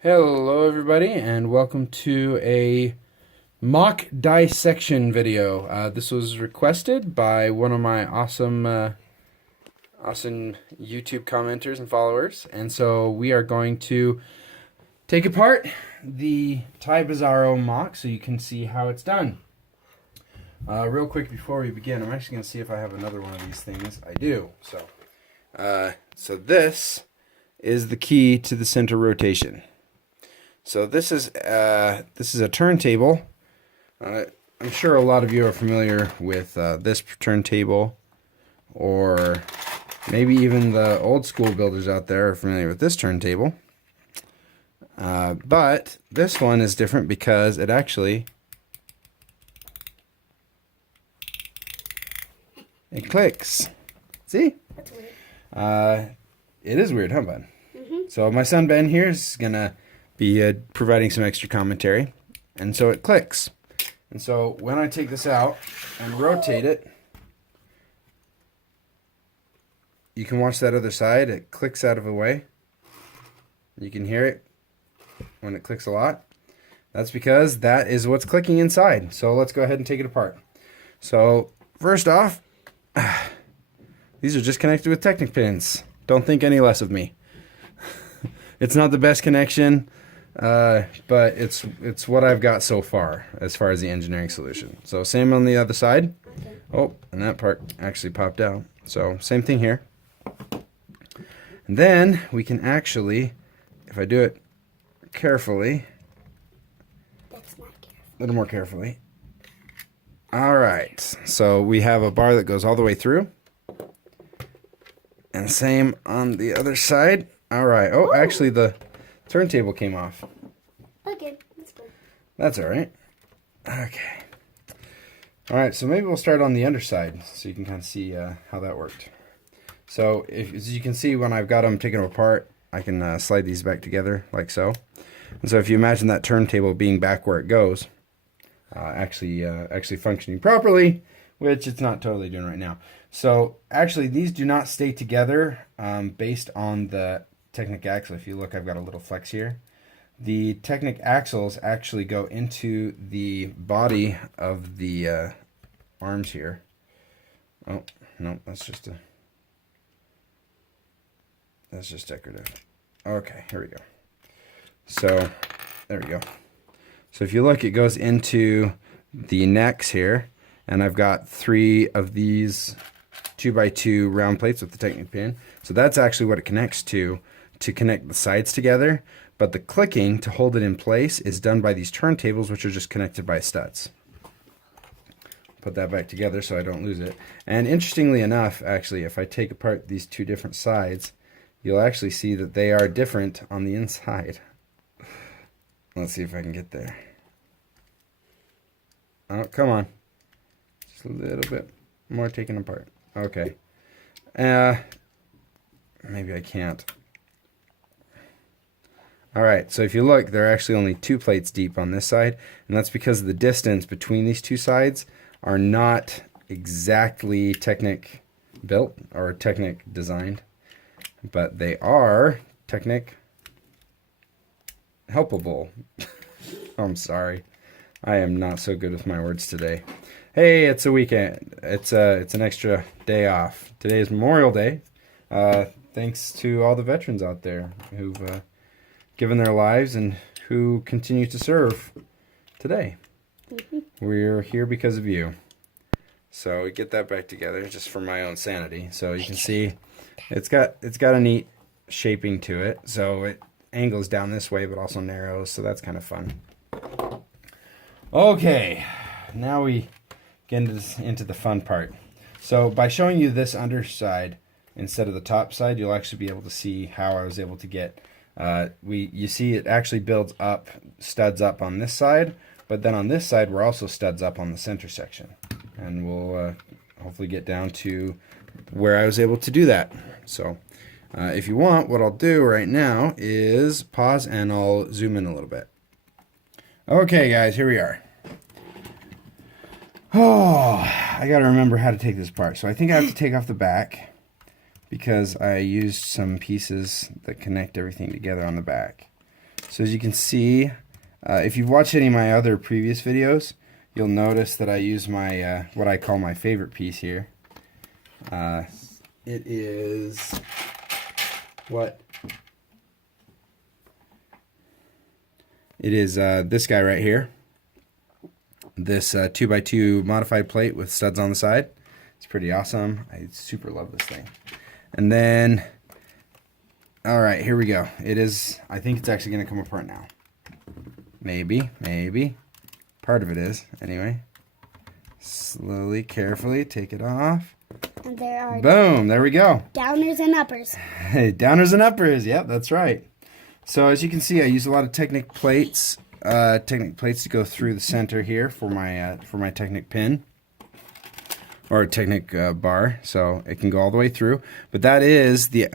Hello everybody and welcome to a mock dissection video. This was requested by one of my awesome YouTube commenters and followers, and so we are going to take apart the Thai Bizarro mock so you can see how it's done. Real quick before we begin, I'm actually going to see if I have another one of these things. I do. So this is the key to the center rotation. So this is a turntable. I'm sure a lot of you are familiar with this turntable, or maybe even the old school builders out there are familiar with this turntable. But this one is different because it actually clicks. See? That's weird. It is weird, huh, bud? So my son Ben here is gonna be providing some extra commentary, and so it clicks. And so when I take this out and rotate it, you can watch that other side. It clicks out of the way. You can hear it when it clicks a lot. That's because that is what's clicking inside. So let's go ahead and take it apart. So first off, these are just connected with Technic pins. Don't think any less of me. It's not the best connection, but it's what I've got so far as the engineering solution. So same on the other side. Okay. Oh, and that part actually popped out. So same thing here. And then we can actually, if I do it carefully, That's not careful. a little more carefully. All right, so we have a bar that goes all the way through. And same on the other side. All right. Oh, actually the turntable came off. Okay, that's good. That's all right. Okay. All right, so maybe we'll start on the underside so you can kind of see how that worked. So as you can see, when I've got them taken apart, I can slide these back together like so. And so if you imagine that turntable being back where it goes, actually functioning properly, which it's not totally doing right now. So actually these do not stay together based on the Technic axle. If you look, I've got a little flex here. The Technic axles actually go into the body of the arms here. Oh, no, that's just decorative. Okay, here we go. So, there we go. So if you look, it goes into the necks here, and I've got 3 of these 2x2 round plates with the Technic pin. So that's actually what it connects to connect the sides together. But the clicking to hold it in place is done by these turntables, which are just connected by studs. Put that back together so I don't lose it. And interestingly enough, actually, if I take apart these 2 different sides, you'll actually see that they are different on the inside. Let's see if I can get there. Oh, come on. Just a little bit more taken apart. Okay. Maybe I can't. Alright, so if you look, they're actually only 2 plates deep on this side, and that's because the distance between these 2 sides are not exactly Technic built or Technic designed, but they are Technic helpable. I'm sorry. I am not so good with my words today. Hey, it's a weekend. It's an extra day off. Today is Memorial Day. Thanks to all the veterans out there who've given their lives and who continue to serve today. We're here because of you. So we get that back together just for my own sanity. So you can see it's got a neat shaping to it. So it angles down this way but also narrows, so that's kind of fun. Okay, now we get into the fun part. So by showing you this underside instead of the top side, you'll actually be able to see how I was able to get you see it actually builds up, studs up on this side, but then on this side we're also studs up on the center section, and we'll hopefully get down to where I was able to do that. So if you want, what I'll do right now is pause and I'll zoom in a little bit. Okay guys, here we are. Oh, I gotta remember how to take this apart. So I think I have to take off the back, because I used some pieces that connect everything together on the back. So as you can see, if you've watched any of my other previous videos, you'll notice that I use my what I call my favorite piece here. It is what? It is this guy right here. This 2x2 modified plate with studs on the side. It's pretty awesome. I super love this thing. And then, all right, here we go. It is, I think it's actually going to come apart now. Maybe. Part of it is, anyway. Slowly, carefully, take it off. And there are Boom, there we go. downers and uppers. Hey, downers and uppers. Yep, that's right. So as you can see, I use a lot of Technic plates. Technic plates to go through the center here for my Technic pin or Technic bar, so it can go all the way through. But that is the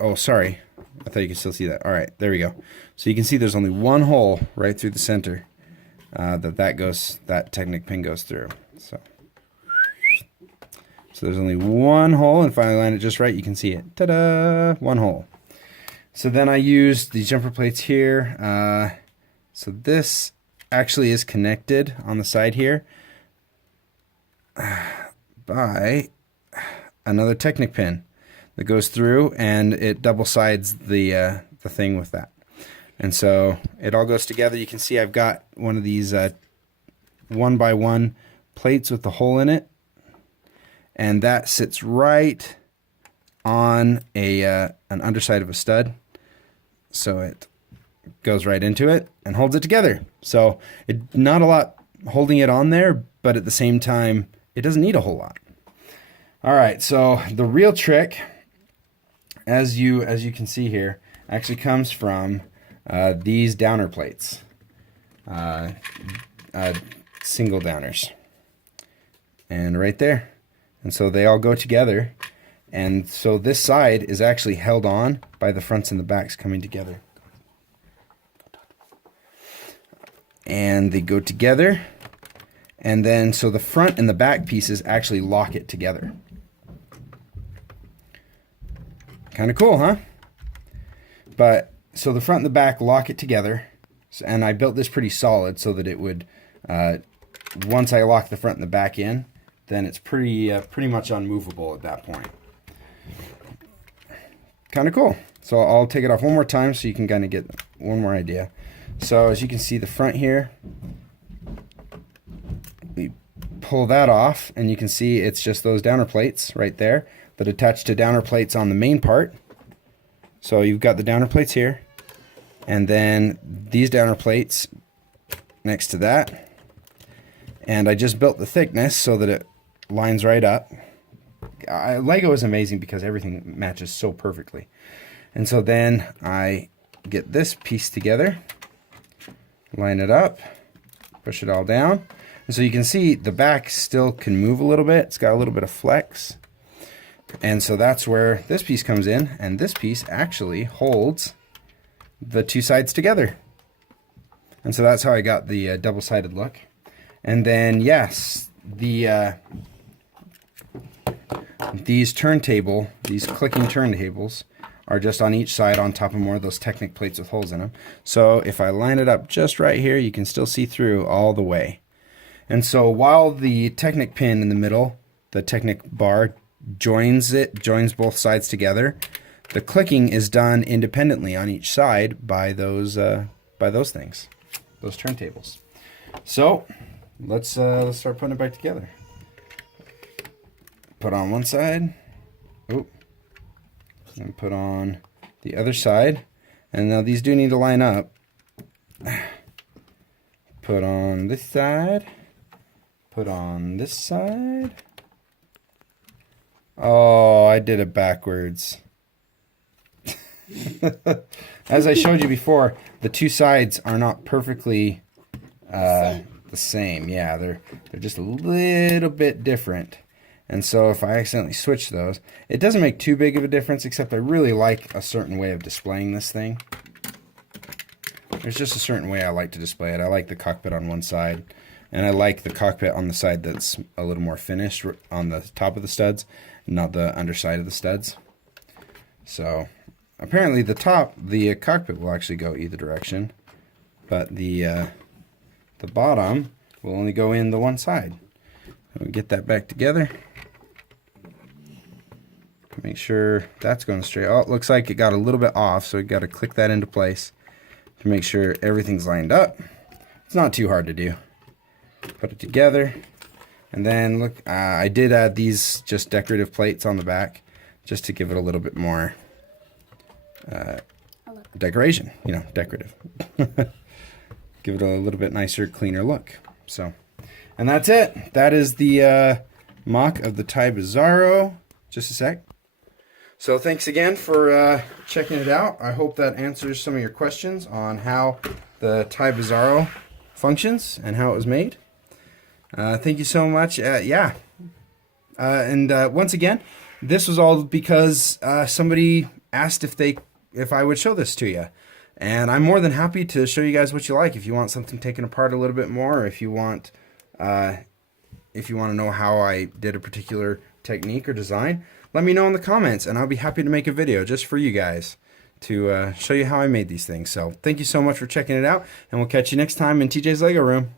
oh, sorry, I thought you could still see that. All right, there we go. So you can see there's only one hole right through the center that Technic pin goes through. So there's only one hole, and if I line it just right, you can see it. Ta-da! One hole. So then I used the jumper plates here. So this actually is connected on the side here by another Technic pin that goes through, and it double sides the thing with that. And so it all goes together. You can see I've got one of these 1x1 plates with the hole in it, and that sits right on an underside of a stud. So it goes right into it and holds it together. So not a lot holding it on there, but at the same time, it doesn't need a whole lot. All right, so the real trick, as you can see here, actually comes from these downer plates, single downers, and right there. And so they all go together, and so this side is actually held on by the fronts and the backs coming together. And they go together, and then so the front and the back pieces actually lock it together. Kind of cool, huh? But so the front and the back lock it together, and I built this pretty solid so that it would, once I lock the front and the back in, then it's pretty much unmovable at that point. Kind of cool. So I'll take it off one more time so you can kind of get one more idea. So as you can see the front here, we pull that off, and you can see it's just those downer plates right there that attach to downer plates on the main part. So you've got the downer plates here, and then these downer plates next to that. And I just built the thickness so that it lines right up. Lego is amazing because everything matches so perfectly. And so then I get this piece together, line it up, push it all down. And so you can see the back still can move a little bit. It's got a little bit of flex. And so that's where this piece comes in, and this piece actually holds the two sides together. And so that's how I got the double-sided look. And then, yes, these clicking turntables are just on each side on top of more of those Technic plates with holes in them. So if I line it up just right here, you can still see through all the way. And so while the Technic pin in the middle, the Technic bar, joins both sides together, the clicking is done independently on each side by those things, those turntables. So let's start putting it back together. Put on one side, and put on the other side, and now these do need to line up. Put on this side, put on this side. Oh, I did it backwards. As I showed you before, the two sides are not perfectly the same. Yeah, they're just a little bit different. And so if I accidentally switch those, it doesn't make too big of a difference, except I really like a certain way of displaying this thing. There's just a certain way I like to display it. I like the cockpit on one side, and I like the cockpit on the side that's a little more finished on the top of the studs, not the underside of the studs. So apparently the top, the cockpit will actually go either direction, but the bottom will only go in the one side. We'll get that back together. Make sure that's going straight. Oh, it looks like it got a little bit off, so we got to click that into place to make sure everything's lined up. It's not too hard to do. Put it together, and then look, I did add these just decorative plates on the back just to give it a little bit more decoration, you know, decorative. Give it a little bit nicer, cleaner look. So, and that's it. That is the mock of the Thai Bizarro. Just a sec. So thanks again for checking it out. I hope that answers some of your questions on how the Thai Bizarro functions and how it was made. Thank you so much. Once again, this was all because somebody asked if I would show this to you. And I'm more than happy to show you guys what you like. If you want something taken apart a little bit more, or if you want to know how I did a particular technique or design, let me know in the comments, and I'll be happy to make a video just for you guys to show you how I made these things. So thank you so much for checking it out, and we'll catch you next time in TJ's Lego Room.